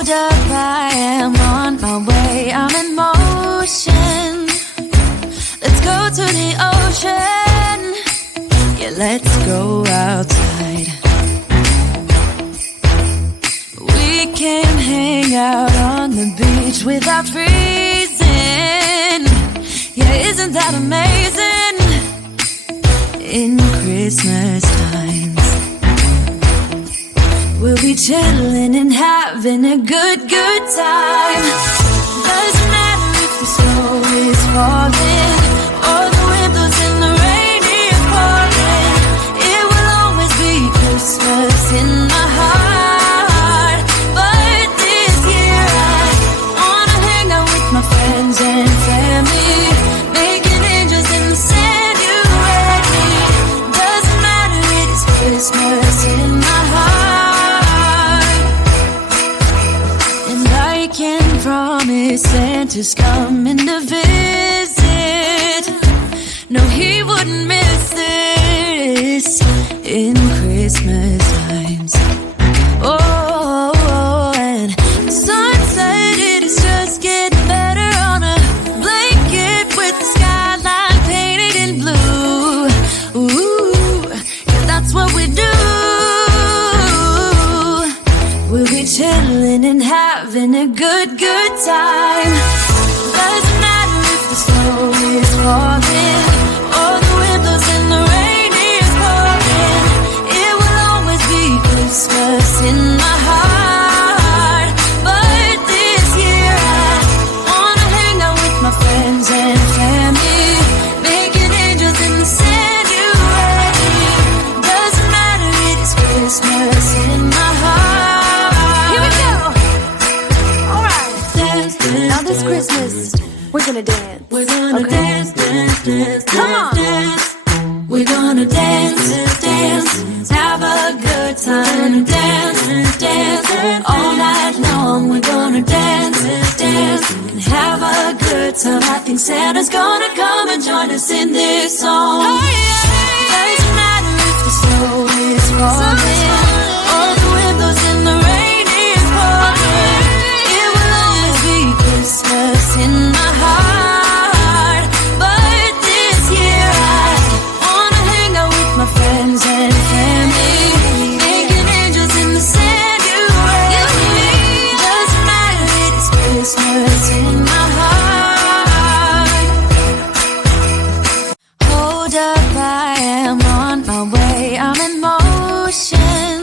Hold up, I am on my way, I'm in motion. Let's go to the ocean. Yeah, let's go outside. We can hang out on the beach without freezing. Yeah, isn't that amazing? In Christmas times, we'll be chilling and having a good time. Doesn't matter if the snow is falling or the wind blows and the rain is pouring. It will always be Christmas in my heart. But this year I wanna hang out with my friends and family, making angels in the sand. You ready? Doesn't matter, it is Christmas in my heart. And I can promise Santa's coming to visit. No, he wouldn't miss this in Christmas times. Oh, and the sun said it is just getting better on a blanket with the skyline painted in blue. Ooh, yeah, that's what we do. We'll be chilling and having a good time. Doesn't matter if the snow is falling or the wind blows and the rain is pouring. It will always be Christmas in my heart. But this year I wanna hang out with my friends and family, making angels in the sand. You ready? Doesn't matter, it is Christmas in my heart. Here we go. All right. Dance, dance, now this Christmas, we're gonna dance. We're gonna dance, dance, dance, come on. Dance. We're gonna dance, dance, have a good time. Dance, dance, all night long. We're gonna dance, dance, and have a good time. I think Santa's gonna come and join us in this song. Doesn't matter if the snow is falling or the wind blows and the rain is pouring. It will always be Christmas in my heart. But this year I wanna hang out with my friends and family, making angels in the sand. You ready? Doesn't matter, it is Christmas in my heart. Hold up, I am on my way, I'm in motion.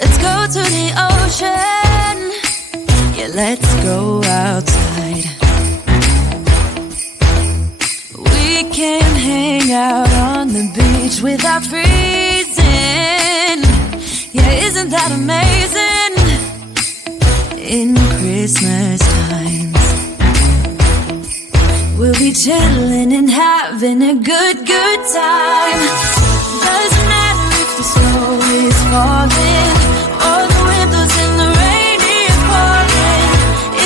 Let's go to the ocean. Yeah, let's go outside. We can hang out on the beach without freezing. Yeah, isn't that amazing? In Christmas times, we'll be chilling and having a good time. Doesn't matter if the snow is falling or the wind blows and the rain is pouring.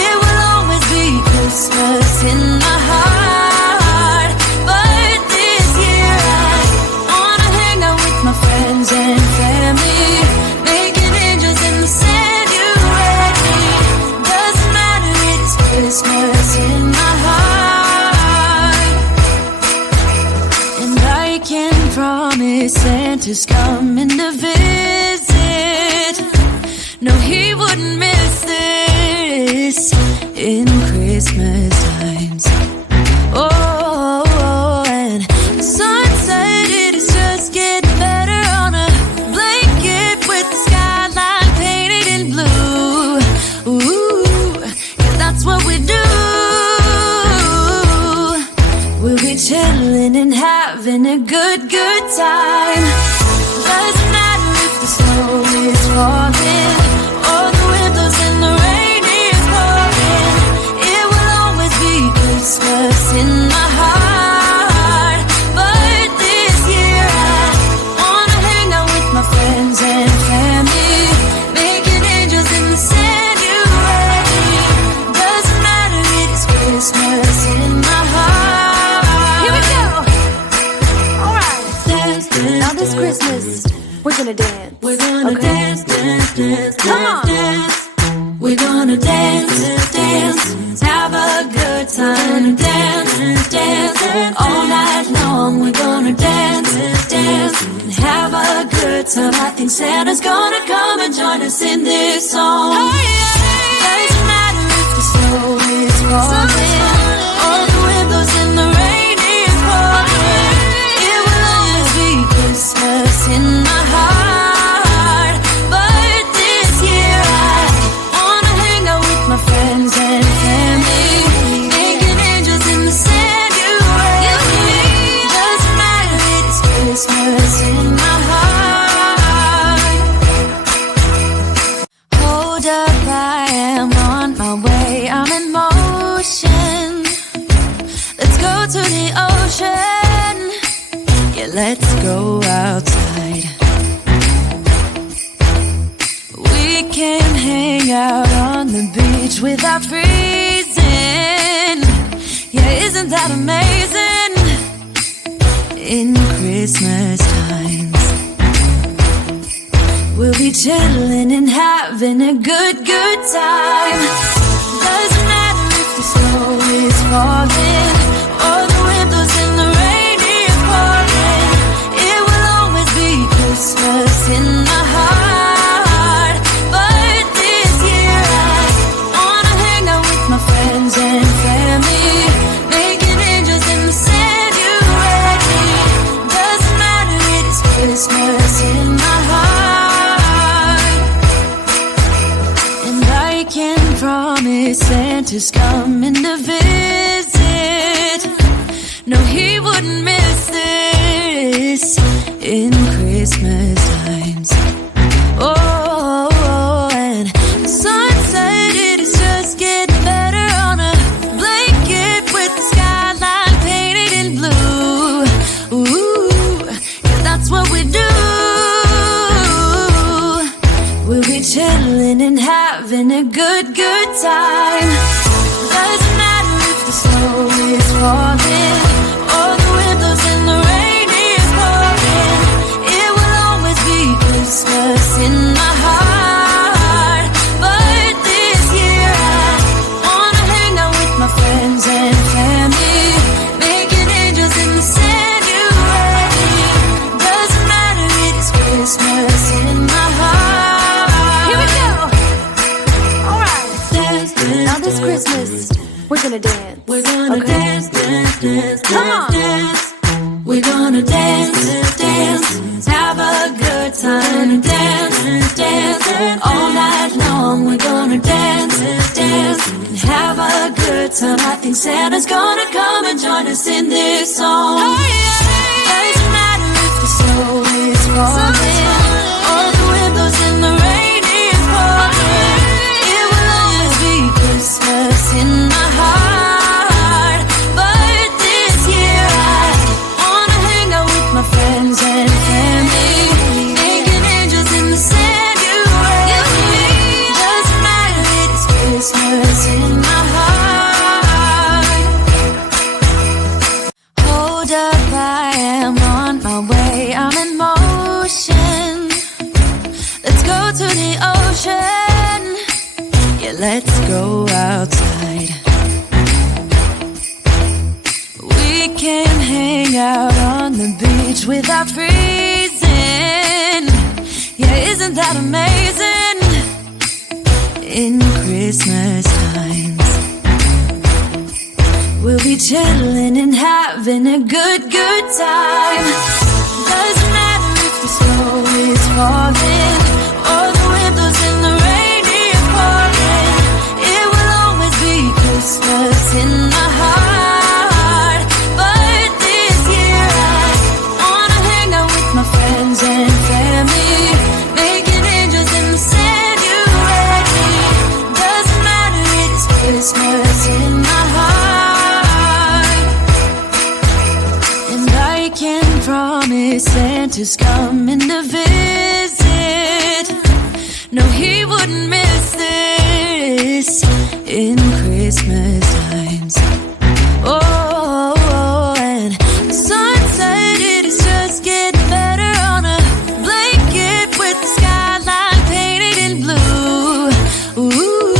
It will always be Christmas in my heart. But this year I wanna hang out with my friends and family, making angels in the sand. You ready? Doesn't matter, it is Christmas in my heart. And I can promise Santa's coming to visit. No, he wouldn't miss this in Christmas times. Oh, and the sun said it is just getting better on a blanket with the skyline painted in blue. Ooh, yeah, that's what we do. We'll be chilling and having a good time. Doesn't matter if the snow is falling or the wind blows and the rain is pouring. It will always be Christmas in my heart. But this year I wanna hang out with my friends and family, making angels in the sand. You ready? Doesn't matter, it is Christmas in my heart. Here we go. All right. Dance, dance, now this Christmas, We're gonna dance, dance, have a good time. Dance, dance, all night long. We're gonna dance, dance, and have a good time. I think Santa's gonna come and join us in this song. Doesn't matter if the snow is falling or the wind blows and the rain is pouring. It will always be Christmas in my heart. But this year I wanna hang out with my friends and family, making angels in the sand. You and me. Doesn't matter, it's Christmas in my heart. Hold up, I am on my way. I'm in motion. Let's go to the ocean. Yeah, let's go outside. We can hang out on the beach without freezing. Yeah, isn't that amazing? In Christmas times, we'll be chilling and having a good time. Doesn't matter if the snow is falling or the wind blows and the rain is pouring. It will always be Christmas in my heart. But this year I wanna hang out with my friends and family, making angels in the sand. You and me. Doesn't matter, it's Christmas in my heart. And I can promise Santa's coming to visit. No, he wouldn't miss this in Christmas times. Oh, and the sun said it is just getting better on a blanket with the skyline painted in blue. Ooh, yeah, that's what we do. We'll be chilling and having a good time. Doesn't matter if the snow is falling or the wind blows and the rain is pouring. It will always be Christmas in my heart. But this year I wanna hang out with my friends and family, making angels in the sand. You and me. Doesn't matter, it's Christmas in my heart. Here we go. All right. Now this Christmas, we're gonna dance. We're gonna dance, dance, dance, Come on. dance. We're gonna dance, dance, have a good time. Dance, dance, all night long. We're gonna dance, dance, and have a good time. I think Santa's gonna come and join us in this song. Doesn't matter if the snow is falling or the wind blows and the rain is pouring. It will always be Christmas in my heart. But this year I wanna hang out with my friends and family, making angels in the sand. You and me. Doesn't matter, it's Christmas in my heart. Hold up, I am on my way. I'm in motion. Let's go to the ocean. Yeah, let's go outside. We can hang out on the beach without freezing. Yeah, isn't that amazing? In Christmas times, we'll be chilling and having a good time. Doesn't matter if the snow is falling or the wind blows and the rain is pouring. It will always be Christmas in my heart. But this year I wanna hang out with my friends and family, making angels in the sand. You and me. Doesn't matter, it's Christmas in my heart. And I can promise Santa's coming to visit. No, he wouldn't miss this in Christmas times. Oh, and the sun said it is just getting better on a blanket with the skyline painted in blue. Ooh,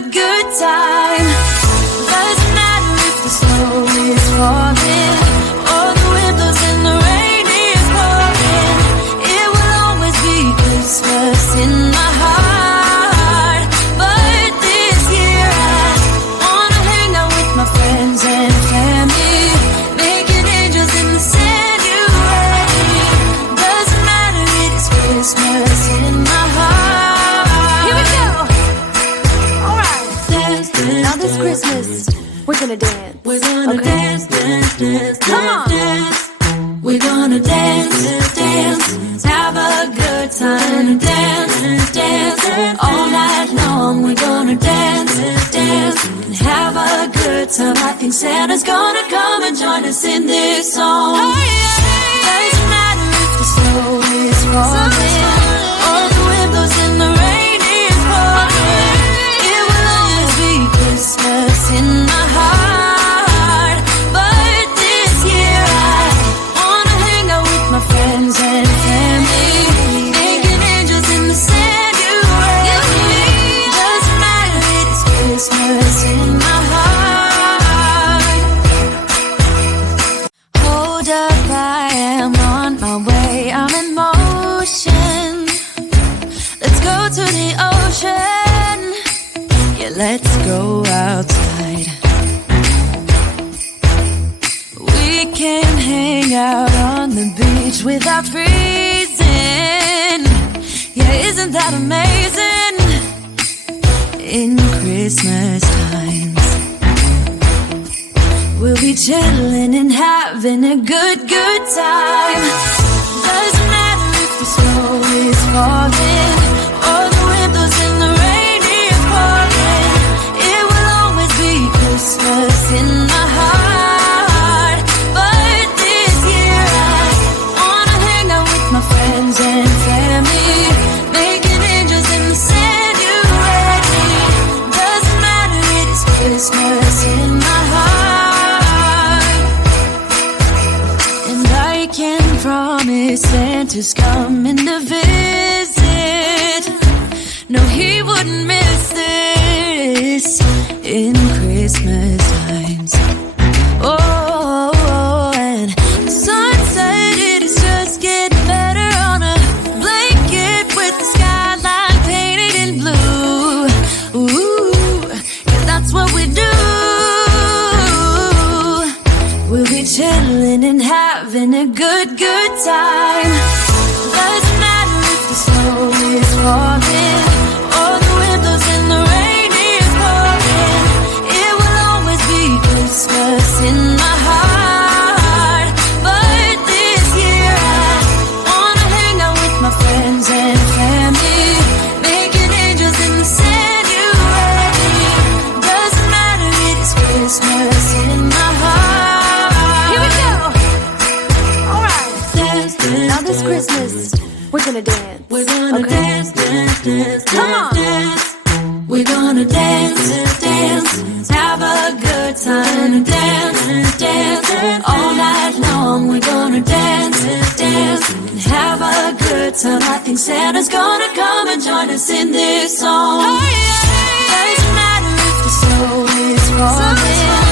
good, good time. Doesn't matter if the snow is falling or the wind blows and the rain is pouring. It will always be Christmas in my heart. But this year I wanna hang out with my friends and family, making angels in the January. Doesn't matter, it's Christmas in my heart. Here we go. All right. Dance, dance, Now this dance. Christmas, we're gonna dance. We're gonna Okay. dance, dance, dance, Come on. dance. We're gonna dance, dance, have a good time. Dance, dance, all night long. We're gonna dance, dance, and have a good time. I think Santa's gonna come and join us in this song. Doesn't matter if the snow is falling or the wind blows and the rain is pouring. It will always be Christmas in my heart. But this year I wanna hang out with my friends and family, making angels in the January. Doesn't matter, it's Christmas in my heart. Hold up, I am on my way, I'm in motion. Let's go to the ocean. Yeah, let's go outside. We can hang out on the beach without freezing. Yeah, isn't that amazing? In Christmas times, we'll be chilling and having a good, good time. Doesn't matter if the snow is falling or the wind blows and the rain is pouring. It will always be Christmas in my heart. But this year I wanna hang out with my friends and family, making angels in the January. Doesn't matter, it's Christmas in my heart. And I can promise Santa's coming to visit. No, he wouldn't miss this in Christmas times. Oh, and the sun said it is just getting better on a blanket with the skyline painted in blue. Ooh, yeah, that's what we do. We'll be chilling and having a good, good time. Doesn't matter if the snow is falling or the wind blows and the rain is pouring. It will always be Christmas in my heart. But this year I wanna hang out with my friends and family, making angels in the January. Doesn't matter, it's Christmas in my heart. Here we go. All right. Dance, dance, Now this dance. Christmas, we're gonna dance. We're gonna Okay. dance, dance, dance, Come on. dance. We're gonna dance, dance, have a good time. Dance, dance, all night long. We're gonna dance, dance, and have a good time. I think Santa's gonna come and join us in this song. Doesn't matter if the snow is falling